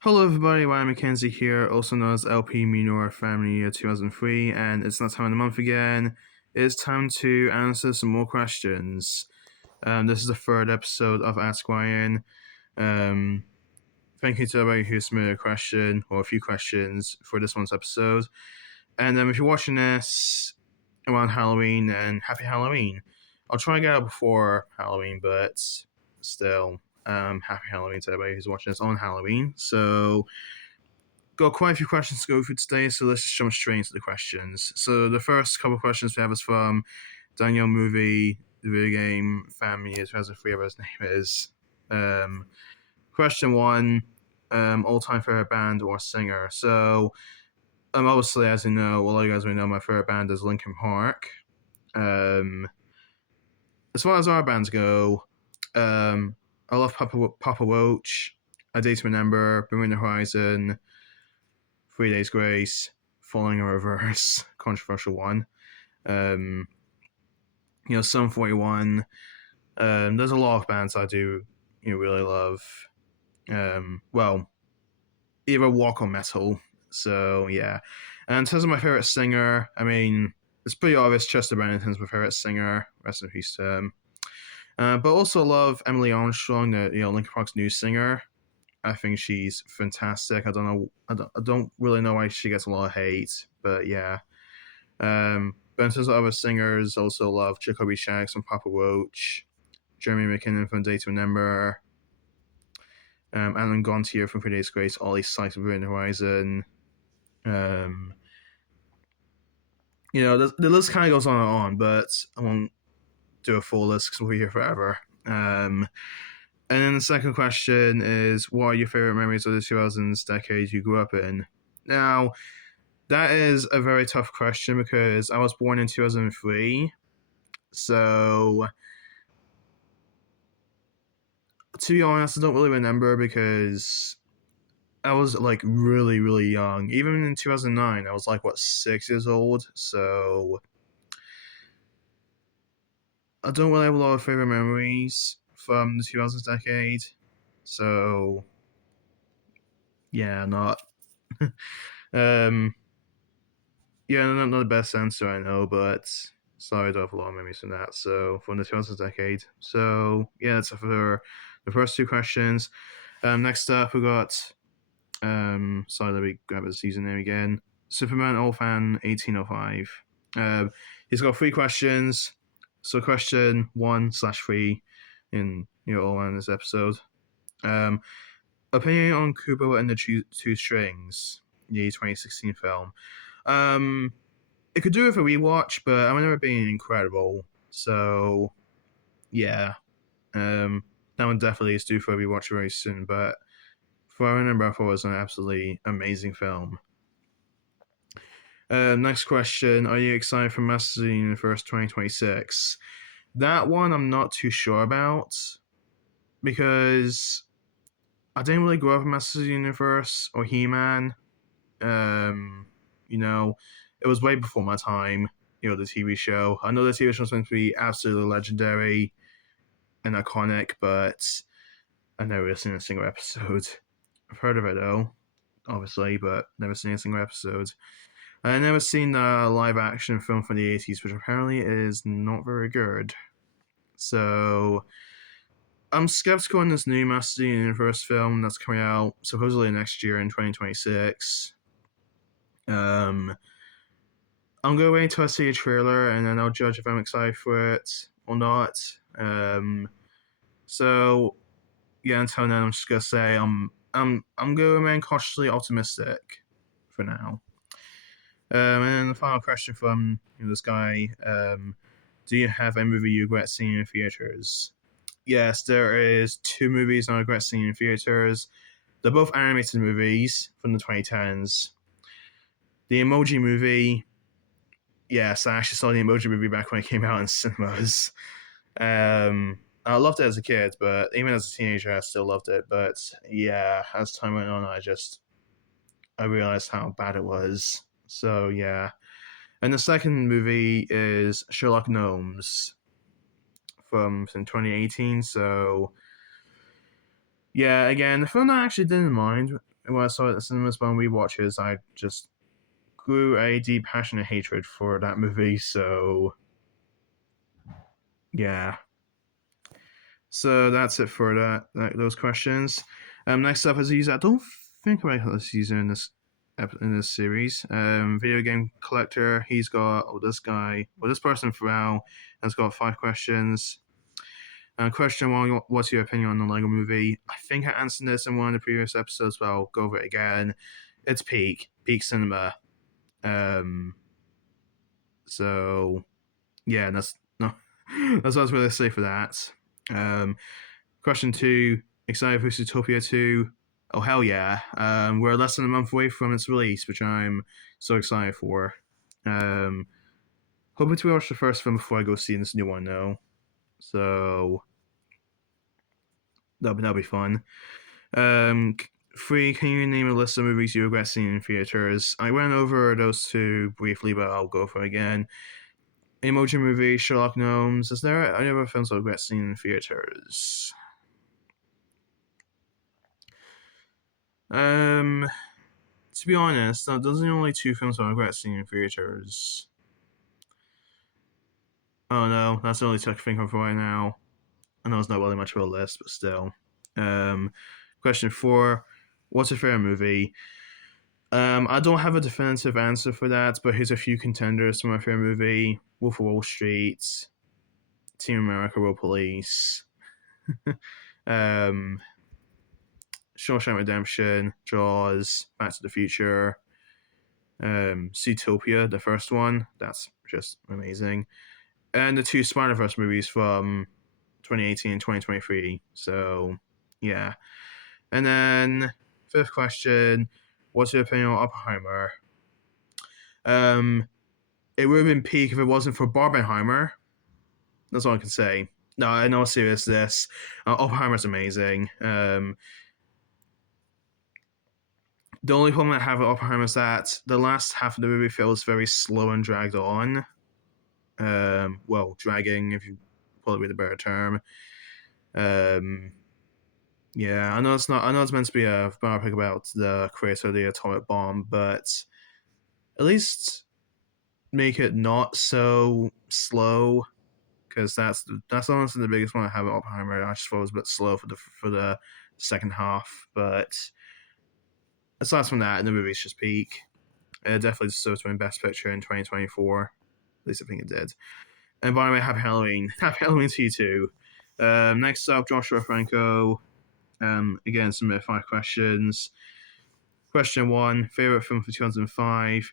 Hello, everybody. Ryan McKenzie here, also known as LP Minor Family Year 2003, and it's that time of the month again. It's time to answer some more questions. This is the third episode of Ask Ryan. Um, Thank you to everybody who submitted a question or a few questions for this month's episode. And if you're watching this around Halloween, then happy Halloween. I'll try and get out before Halloween, but still, happy Halloween to everybody who's watching this on Halloween. So, got quite a few questions to go through today, so let's just jump straight into the questions. So, the first couple of questions we have is from Daniel Movie, the video game family, as well as whatever his name is. Question one, all-time favorite band or singer. So, obviously, as you know, a lot of you guys may know my favorite band is Linkin Park. As far as our bands go, I love Papa Roach, A Day to Remember, Bring Me the Horizon, 3 Days Grace, Falling in Reverse, controversial one. Sum 41. There's a lot of bands I do really love. Well, either rock or metal. So yeah. And in terms of my favorite singer, I mean, it's pretty obvious Chester Bennington's my favorite singer. Rest in peace to him. But also love Emily Armstrong, the Linkin Park's new singer. I think she's fantastic. I don't really know why she gets a lot of hate, but yeah. But in terms of other singers, also love Jacoby Shags from Papa Roach, Jeremy McKinnon from Day to Remember, Alan Gontier from 3 Days Grace, Ollie Sykes from Bring Me the Horizon. The list kind of goes on and on, but I won't do a full list because we'll be here forever. And then the second question is, what are your favorite memories of the 2000s decade you grew up in? Now, that is a very tough question because I was born in 2003. So, to be honest, I don't really remember because I was like really, really young. Even in 2009, I was like, 6 years old? So, I don't really have a lot of favorite memories from the 2000s decade. So, yeah, not. um, yeah, not the best answer, I know, but sorry, I don't have a lot of memories from that. So, from the 2000s decade. So, yeah, that's for the first two questions. Next up, we got. Sorry, let me grab his username again. Superman Old Fan 1805. He's got three questions. So, question 1/3 in all in this episode. Opinion on Kubo and the Two Strings, the 2016 film. It could do with a rewatch, but I remember it being incredible. So, yeah. That one definitely is due for a rewatch very soon, but for I remember, I thought it was an absolutely amazing film. Next question. Are you excited for Masters of the Universe 2026? That one I'm not too sure about because I didn't really grow up in Masters of the Universe or He-Man. It was way before my time, the TV show. I know the TV show was meant to be absolutely legendary and iconic, but I've never seen a single episode. I've heard of it though, obviously, but never seen a single episode. I've never seen a live action film from the 80s, which apparently is not very good. So, I'm skeptical on this new Master of the Universe film that's coming out supposedly next year in 2026. I'm going to wait until I see a trailer and then I'll judge if I'm excited for it or not. So, yeah, until then, I'm just going to say I'm going to remain cautiously optimistic for now. And the final question from this guy: do you have a movie you regret seeing in theaters? Yes, there is two movies I regret seeing in theaters. They're both animated movies from the 2010s. The Emoji Movie. Yes, I actually saw the Emoji Movie back when it came out in cinemas. I loved it as a kid, but even as a teenager, I still loved it. But yeah, as time went on, I realized how bad it was. So yeah. And the second movie is Sherlock Gnomes from 2018. So yeah, again, the film I actually didn't mind when I saw it at the cinemas, but on rewatches, I just grew a deep, passionate hatred for that movie. So yeah. So that's it for those questions. Next up is a user. I don't think I have this user in this series. Video game collector. He's got this person for now has got 5 questions. Question 1: what's your opinion on the Lego Movie? I think I answered this in one of the previous episodes, but I'll go over it again. It's peak cinema. So yeah, that's no, that's what I was going to say for that. Question 2: excited for Zootopia 2? Oh hell yeah! We're less than a month away from its release, which I'm so excited for. Hoping to watch the first film before I go see this new one though. So that'll be fun. 3: can you name a list of movies you regret seeing in theaters? I went over those 2 briefly, but I'll go for it again. Emoji Movie, Sherlock Gnomes. Is there any other films I regret seeing in theaters? To be honest, those are the only 2 films I regret seeing in theaters. Oh no, that's the only 2 I can think of right now. I know it's not really much of a list, but still. Question 4: what's your favorite movie? I don't have a definitive answer for that, but here's a few contenders for my favorite movie: Wolf of Wall Street, Team America: Road Police, Shawshank Redemption, Jaws, Back to the Future, Zootopia, the first one. That's just amazing. And the 2 Spider-Verse movies from 2018 and 2023. So, yeah. And then, 5th question: what's your opinion on Oppenheimer? It would have been peak if it wasn't for Barbenheimer. That's all I can say. No, I know seriousness. Oppenheimer's amazing. The only problem I have with Oppenheimer is that the last half of the movie feels very slow and dragged on. Dragging, if you probably the better term. Yeah, I know it's meant to be a biopic about the creator of the atomic bomb, but at least make it not so slow, because that's honestly the biggest one I have at Oppenheimer. I just thought it was a bit slow for the second half, but aside from that, the movie's just peak. It definitely deserves to win Best Picture in 2024. At least I think it did. And by the way, Happy Halloween. Happy Halloween to you too. Next up, Joshua Franco. Again, submit 5 questions. Question 1: favorite film for 2005?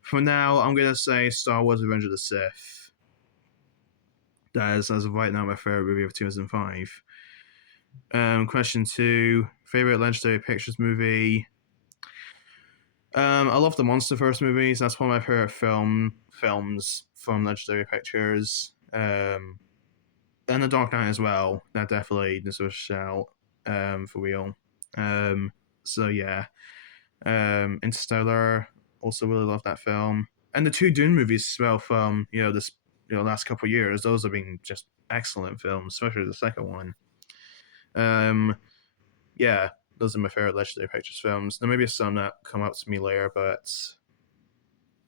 For now, I'm going to say Star Wars Revenge of the Sith. That is, as of right now, my favorite movie of 2005. Question 2: favorite Legendary Pictures movie? I love the MonsterVerse movies. That's one of my favorite films from Legendary Pictures. And The Dark Knight as well. That definitely deserves a shout. For real. So yeah. Interstellar. Also really love that film. And the 2 Dune movies as well from this last couple of years. Those have been just excellent films, especially the second one. Yeah, those are my favorite Legendary Pictures films. There may be some that come up to me later, but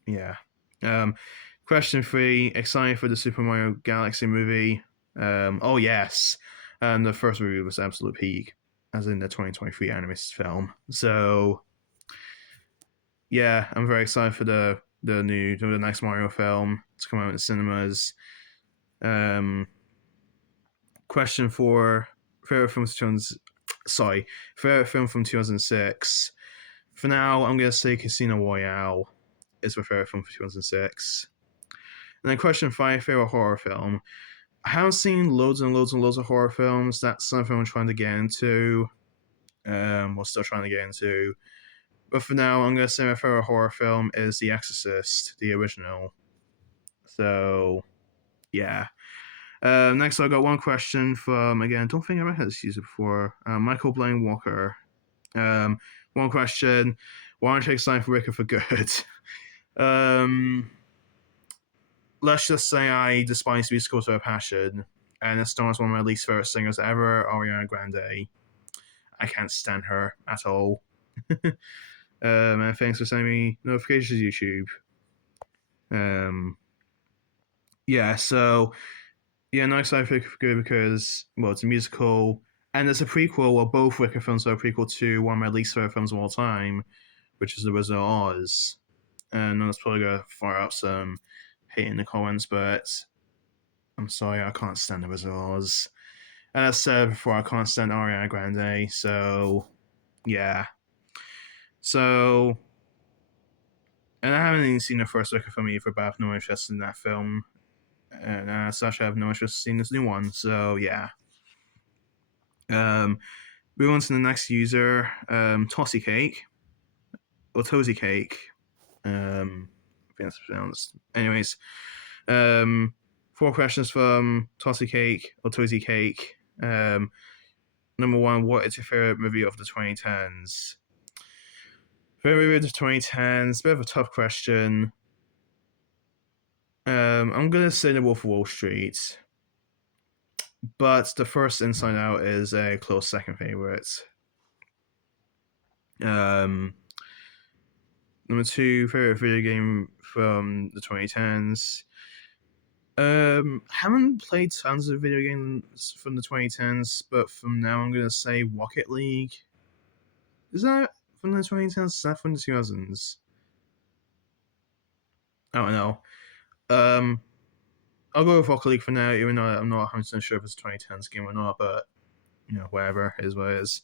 yeah. Question 3: excited for the Super Mario Galaxy movie? Oh yes. The first movie was absolute peak, as in the 2023 animated film. So yeah, I'm very excited for the next Mario film to come out in the cinemas. Question 4: favorite film from 2006. For now, I'm gonna say Casino Royale is my favorite film for 2006. And then question 5: favorite horror film. I haven't seen loads and loads and loads of horror films. That's something I'm trying to get into. Still trying to get into. But for now, I'm going to say my favorite horror film is The Exorcist, the original. So, yeah. Next, I got one question from, again, don't think I've ever had this user before, Michael Blaine Walker. One question: why don't you take sign for Ricker for good? Let's just say I despise musicals with a passion, and it stars one of my least favorite singers ever, Ariana Grande. I can't stand her at all. And thanks for sending me notifications, YouTube. Yeah, so yeah, Night Side Wicker for Good because, well, it's a musical and it's a prequel. Well, both Wicker films are a prequel to one of my least favorite films of all time, which is The Wizard of Oz. And that's probably going to fire up some hate in the comments, but I'm sorry, I can't stand The Wizard of Oz. And as I said before, I can't stand Ariana Grande, so yeah. So, and I haven't even seen the first Wicker film either, but I have no interest in that film. And as such, I have no interest in seeing this new one, so yeah. Move on to the next user, Tossy Cake, or Tozy Cake. I think that's pronounced. Anyways, 4 questions from Tossy Cake or Tozy Cake. Number 1, what is your favorite movie of the 2010s? Favorite movie of the 2010s, bit of a tough question. I'm gonna say The Wolf of Wall Street, but the first Inside Out is a close second favorite. Number 2, favorite video game from the 2010s. Haven't played tons of video games from the 2010s, but from now I'm gonna say Rocket League. Is that from the 2010s? Is that from the 2000s? I don't know. I'll go with Rocket League for now, even though I'm not 100% sure if it's a 2010s game or not, but you know, whatever, is what it is.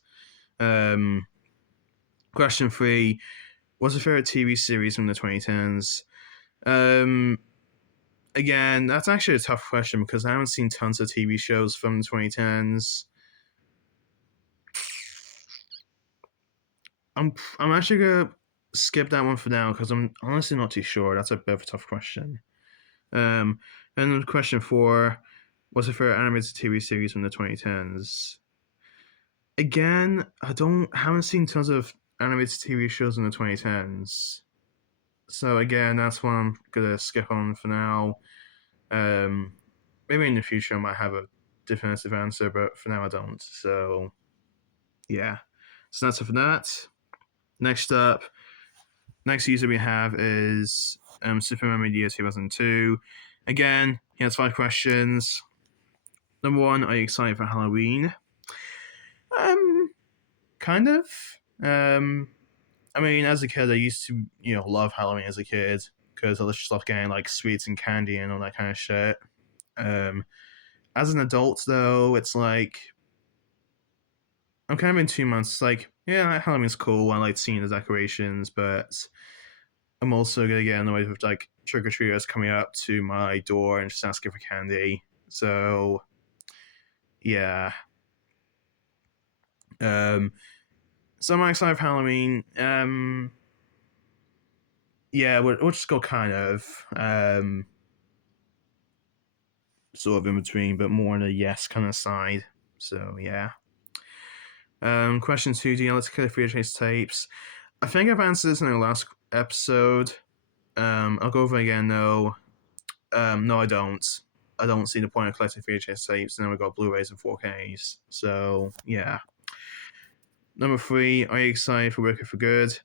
Question 3, what's your favorite TV series from the 2010s? Again, that's actually a tough question because I haven't seen tons of TV shows from the 2010s. I'm actually gonna skip that one for now because I'm honestly not too sure. That's a bit of a tough question. And then question 4, what's your favorite animated TV series from the 2010s? Again, haven't seen tons of animated TV shows in the 2010s. So again, that's one I'm gonna skip on for now. Maybe in the future I might have a definitive answer, but for now I don't. So yeah, so that's it for that. Next up, next user we have is Superman Media 2002. Again, he has 5 questions. Number 1, are you excited for Halloween? Kind of. I mean, as a kid, I used to, love Halloween as a kid because I just love getting like sweets and candy and all that kind of shit. As an adult, though, it's like I'm kind of in 2 months. It's like, yeah, Halloween's cool. I like seeing the decorations, but I'm also gonna get annoyed with like trick or treaters coming up to my door and just asking for candy. So, yeah. So I'm excited for Halloween. Yeah, we'll just go kind of sort of in between, but more on a yes kind of side. So yeah. Question 2: do you like to collect VHS tapes? I think I've answered this in the last episode. I'll go over it again. No, no, I don't. I don't see the point of collecting VHS tapes. And then we got Blu-rays and 4Ks. So yeah. Number 3: are you excited for Wicked for Good?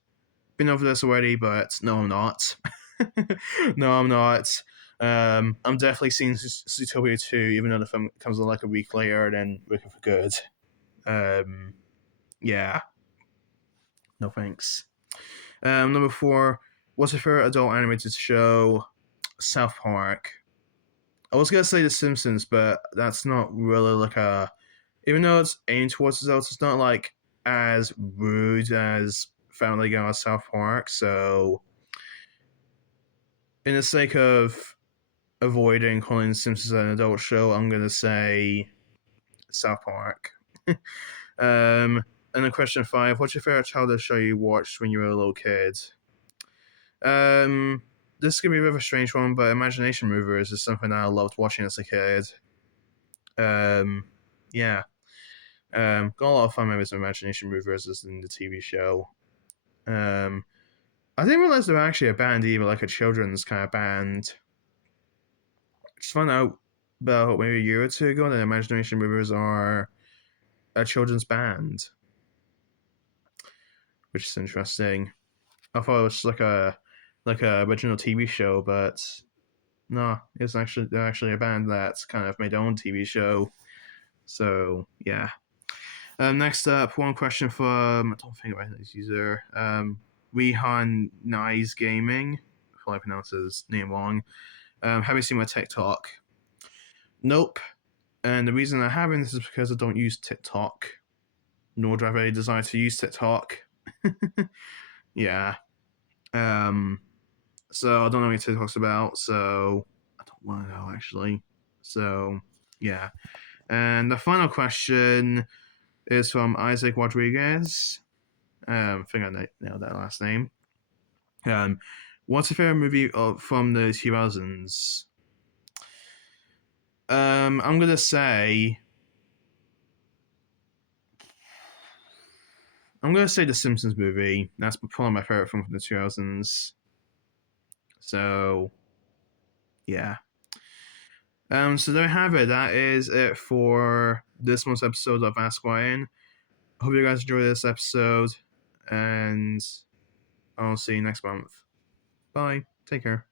Been over this already, but no, I'm not. No, I'm not. I'm definitely seeing Zootopia 2, even though the film comes like a week later than Wicked for Good. Yeah. No thanks. Number 4, what's your favorite adult animated show? South Park. I was gonna say The Simpsons, but that's not really like a. Even though it's aimed towards adults, it's not like as rude as Family Guy or South Park. So, in the sake of avoiding calling The Simpsons an adult show, I'm gonna say South Park. And then question 5: what's your favorite childhood show you watched when you were a little kid? This is gonna be a bit of a strange one, but Imagination Movers is something that I loved watching as a kid. Yeah. Got a lot of fun memories of Imagination Movers as in the TV show. I didn't realize they were actually a band either, like a children's kind of band. Just found out about maybe a year or 2 ago that Imagination Movers are a children's band, which is interesting. I thought it was like a original TV show, but no, they're actually a band that's kind of made their own TV show. So yeah. Next up, one question from I don't think I this user. Rehan Nice Gaming. If I pronounce his name wrong. Have you seen my TikTok? Nope. And the reason I haven't is because I don't use TikTok, nor do I have any desire to use TikTok. Yeah. So I don't know what TikTok's about, so I don't want to know actually. So yeah. And the final question is from Isaac Rodriguez. I think I nailed that last name. What's your favorite movie from the 2000s? I'm gonna say the Simpsons movie. That's probably my favorite film from the 2000s. So yeah. So there we have it. That is it for this month's episode of Ask Ryan. Hope you guys enjoyed this episode, and I'll see you next month. Bye. Take care.